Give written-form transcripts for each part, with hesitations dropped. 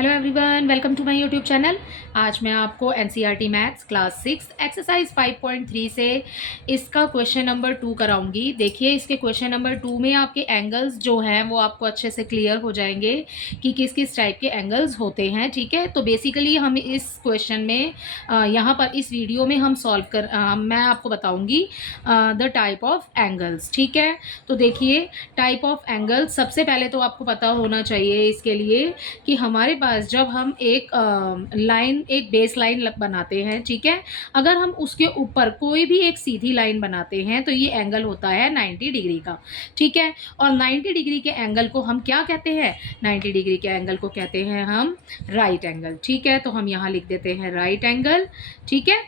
Hello everyone, welcome to my YouTube channel. आज मैं आपको एनसीईआरटी मैथ्स क्लास 6 एक्सरसाइज 5.3 से इसका क्वेश्चन नंबर 2 कराऊंगी। देखिए, इसके क्वेश्चन नंबर 2 में आपके एंगल्स जो हैं वो आपको अच्छे से क्लियर हो जाएंगे कि किस किस टाइप के एंगल्स होते हैं। ठीक है, तो बेसिकली हम इस क्वेश्चन में यहाँ पर इस वीडियो में हम मैं आपको बताऊँगी द टाइप ऑफ एंगल्स। ठीक है, तो देखिए, टाइप ऑफ एंगल्स सबसे पहले तो आपको पता होना चाहिए इसके लिए कि हमारे पास जब हम एक बेस लाइन बनाते हैं, ठीक है, अगर हम उसके ऊपर कोई भी एक सीधी लाइन बनाते हैं तो ये एंगल होता है 90 डिग्री का। ठीक है, और 90 डिग्री के एंगल को हम क्या कहते हैं? 90 डिग्री के एंगल को कहते हैं हम राइट एंगल। ठीक है, तो हम यहाँ लिख देते हैं राइट एंगल। ठीक है,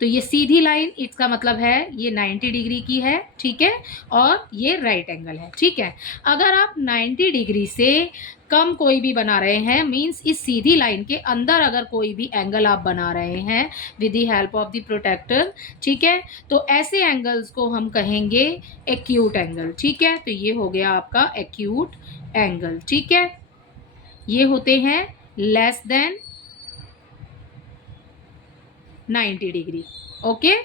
तो ये सीधी लाइन, इसका मतलब है ये 90 डिग्री की है। ठीक है, और ये राइट एंगल है। ठीक है, अगर आप 90 डिग्री से कम कोई भी बना रहे हैं, मींस इस सीधी लाइन के अंदर अगर कोई भी एंगल आप बना रहे हैं with the help of the protector, ठीक है, तो ऐसे एंगल्स को हम कहेंगे एक्यूट एंगल। ठीक है, तो ये हो गया आपका एक्यूट एंगल। ठीक है, ये होते हैं लेस देन 90 डिग्री। ओके,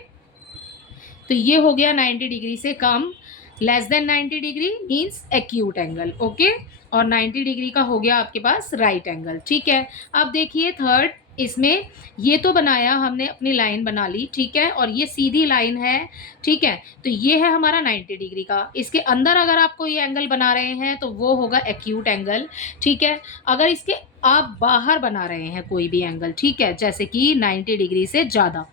तो ये हो गया 90 डिग्री से कम, less than 90 degree means acute angle. Okay, और 90 डिग्री का हो गया आपके पास राइट एंगल। ठीक है, अब देखिए थर्ड, इसमें ये तो बनाया हमने, अपनी लाइन बना ली। ठीक है, और ये सीधी लाइन है। ठीक है, तो ये है हमारा 90 डिग्री का। इसके अंदर अगर आप कोई एंगल बना रहे हैं तो वो होगा एक्यूट एंगल। ठीक है, अगर इसके आप बाहर बना रहे हैं कोई भी एंगल, ठीक है, जैसे कि 90 डिग्री से ज़्यादा,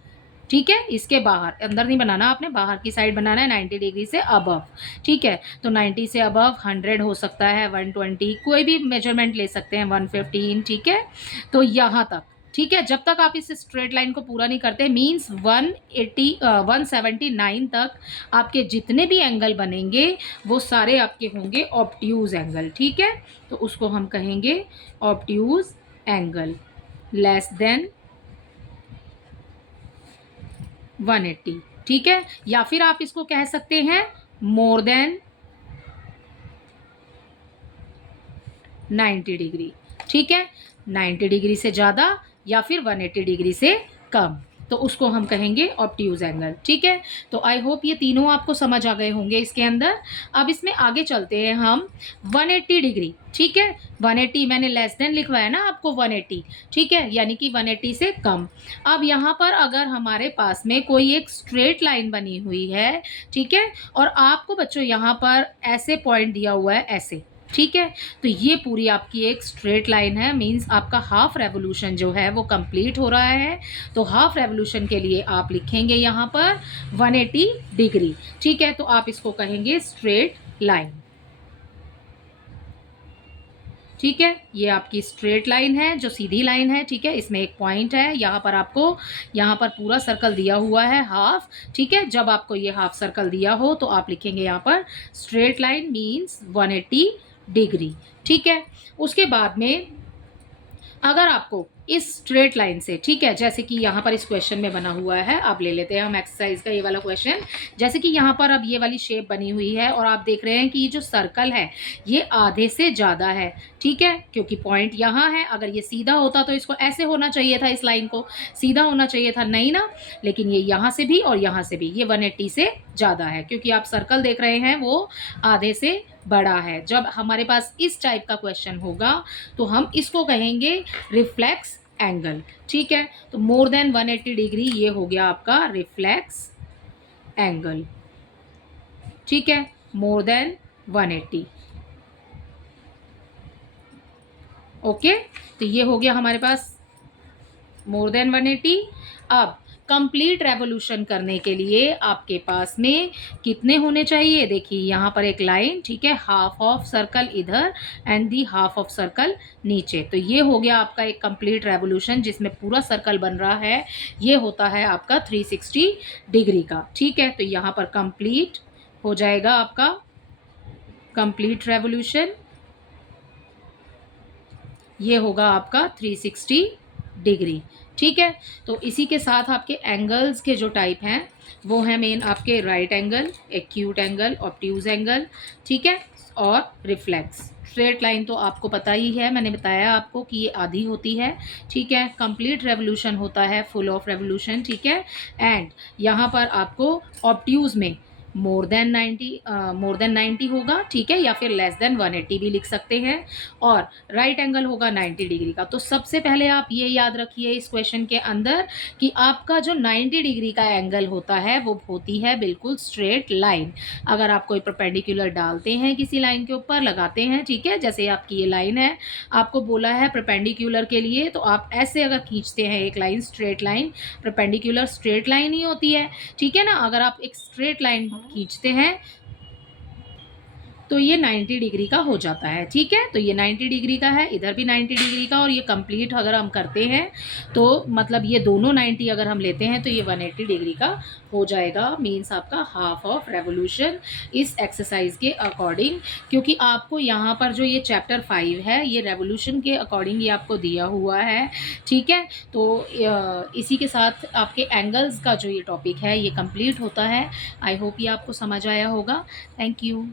ठीक है, इसके बाहर, अंदर नहीं बनाना आपने, बाहर की साइड बनाना है 90 डिग्री से अबव। ठीक है, तो 90 से अबव 100 हो सकता है, 120, कोई भी मेजरमेंट ले सकते हैं, 115। ठीक है, तो यहाँ तक। ठीक है, जब तक आप इस स्ट्रेट लाइन को पूरा नहीं करते, मीन्स 179 तक आपके जितने भी एंगल बनेंगे वो सारे आपके होंगे ऑब्ट्यूज एंगल। ठीक है, तो उसको हम कहेंगे ऑब्ट्यूज एंगल लेस देन 180। ठीक है, या फिर आप इसको कह सकते हैं मोर देन 90 डिग्री। ठीक है, 90 डिग्री से ज़्यादा या फिर 180 डिग्री से कम, तो उसको हम कहेंगे ऑब्ट्यूज एंगल। ठीक है, तो आई होप ये तीनों आपको समझ आ गए होंगे इसके अंदर। अब इसमें आगे चलते हैं हम 180 डिग्री। ठीक है, 180 मैंने लेस देन लिखवाया ना आपको, 180। ठीक है, यानी कि 180 से कम। अब यहाँ पर अगर हमारे पास में कोई एक स्ट्रेट लाइन बनी हुई है, ठीक है, और आपको बच्चों यहाँ पर ऐसे पॉइंट दिया हुआ है, ऐसे। ठीक है, तो ये पूरी आपकी एक स्ट्रेट लाइन है, मींस आपका हाफ रेवोल्यूशन जो है वो कंप्लीट हो रहा है। तो हाफ रेवोल्यूशन के लिए आप लिखेंगे यहाँ पर 180 डिग्री। ठीक है, तो आप इसको कहेंगे स्ट्रेट लाइन। ठीक है, ये आपकी स्ट्रेट लाइन है, जो सीधी लाइन है। ठीक है, इसमें एक पॉइंट है, यहाँ पर आपको, यहाँ पर पूरा सर्कल दिया हुआ है हाफ। ठीक है, जब आपको ये हाफ सर्कल दिया हो तो आप लिखेंगे यहाँ पर स्ट्रेट लाइन मीन्स 180 डिग्री। ठीक है, उसके बाद में अगर आपको इस स्ट्रेट लाइन से, ठीक है, जैसे कि यहाँ पर इस क्वेश्चन में बना हुआ है, आप ले लेते हैं हम एक्सरसाइज का ये वाला क्वेश्चन। जैसे कि यहाँ पर अब ये वाली शेप बनी हुई है और आप देख रहे हैं कि ये जो सर्कल है ये आधे से ज़्यादा है। ठीक है, क्योंकि पॉइंट यहाँ है, अगर ये सीधा होता तो इसको ऐसे होना चाहिए था, इस लाइन को सीधा होना चाहिए था, नहीं ना, लेकिन ये यहाँ से भी और यहाँ से भी ये 180 से ज़्यादा है, क्योंकि आप सर्कल देख रहे हैं वो आधे से बड़ा है। जब हमारे पास इस टाइप का क्वेश्चन होगा तो हम इसको कहेंगे रिफ्लेक्स एंगल। ठीक है, तो मोर देन 180 डिग्री ये हो गया आपका रिफ्लेक्स एंगल। ठीक है, मोर देन 180। ओके, तो ये हो गया हमारे पास मोर देन 180। अब कंप्लीट रेवोल्यूशन करने के लिए आपके पास में कितने होने चाहिए? देखिए यहाँ पर एक लाइन, ठीक है, हाफ ऑफ सर्कल इधर and the half of circle नीचे, तो ये हो गया आपका एक कंप्लीट रेवोल्यूशन जिसमें पूरा सर्कल बन रहा है। ये होता है आपका 360 डिग्री का। ठीक है, तो यहाँ पर कंप्लीट हो जाएगा आपका कंप्लीट रेवोल्यूशन, ये होगा आपका 360 डिग्री। ठीक है, तो इसी के साथ आपके एंगल्स के जो टाइप हैं वो हैं मेन आपके right angle, acute angle, obtuse angle, ठीक है, और रिफ्लेक्स। स्ट्रेट लाइन तो आपको पता ही है, मैंने बताया आपको कि ये आधी होती है, ठीक है। कंप्लीट रेवोल्यूशन होता है फुल ऑफ रेवोल्यूशन, ठीक है। एंड यहाँ पर आपको ऑब्ट्यूज में मोर देन 90 होगा, ठीक है, या फिर लेस देन 180 भी लिख सकते हैं। और राइट एंगल होगा 90 डिग्री का। तो सबसे पहले आप ये याद रखिए इस क्वेश्चन के अंदर कि आपका जो 90 डिग्री का एंगल होता है वो होती है बिल्कुल स्ट्रेट लाइन। अगर आप कोई परपेंडिकुलर डालते हैं किसी लाइन के ऊपर, लगाते हैं, ठीक है, जैसे आपकी ये लाइन है, आपको बोला है परपेंडिकुलर के लिए, तो आप ऐसे अगर खींचते हैं एक line, straight line, perpendicular straight line ही होती है, ठीक है ना। अगर आप एक स्ट्रेट लाइन खींचते हैं तो ये 90 डिग्री का हो जाता है, ठीक है। तो ये 90 डिग्री का है, इधर भी 90 डिग्री का, और ये कंप्लीट अगर हम करते हैं तो मतलब ये दोनों 90 अगर हम लेते हैं तो ये 180 डिग्री का हो जाएगा। मीन्स आपका हाफ ऑफ रेवोल्यूशन इस एक्सरसाइज के अकॉर्डिंग। क्योंकि आपको यहाँ पर जो ये चैप्टर 5 है ये रेवोल्यूशन के अकॉर्डिंग ये आपको दिया हुआ है, ठीक है। तो इसी के साथ आपके एंगल्स का जो ये टॉपिक है ये कंप्लीट होता है। आई होप ये आपको समझ आया होगा। Thank you.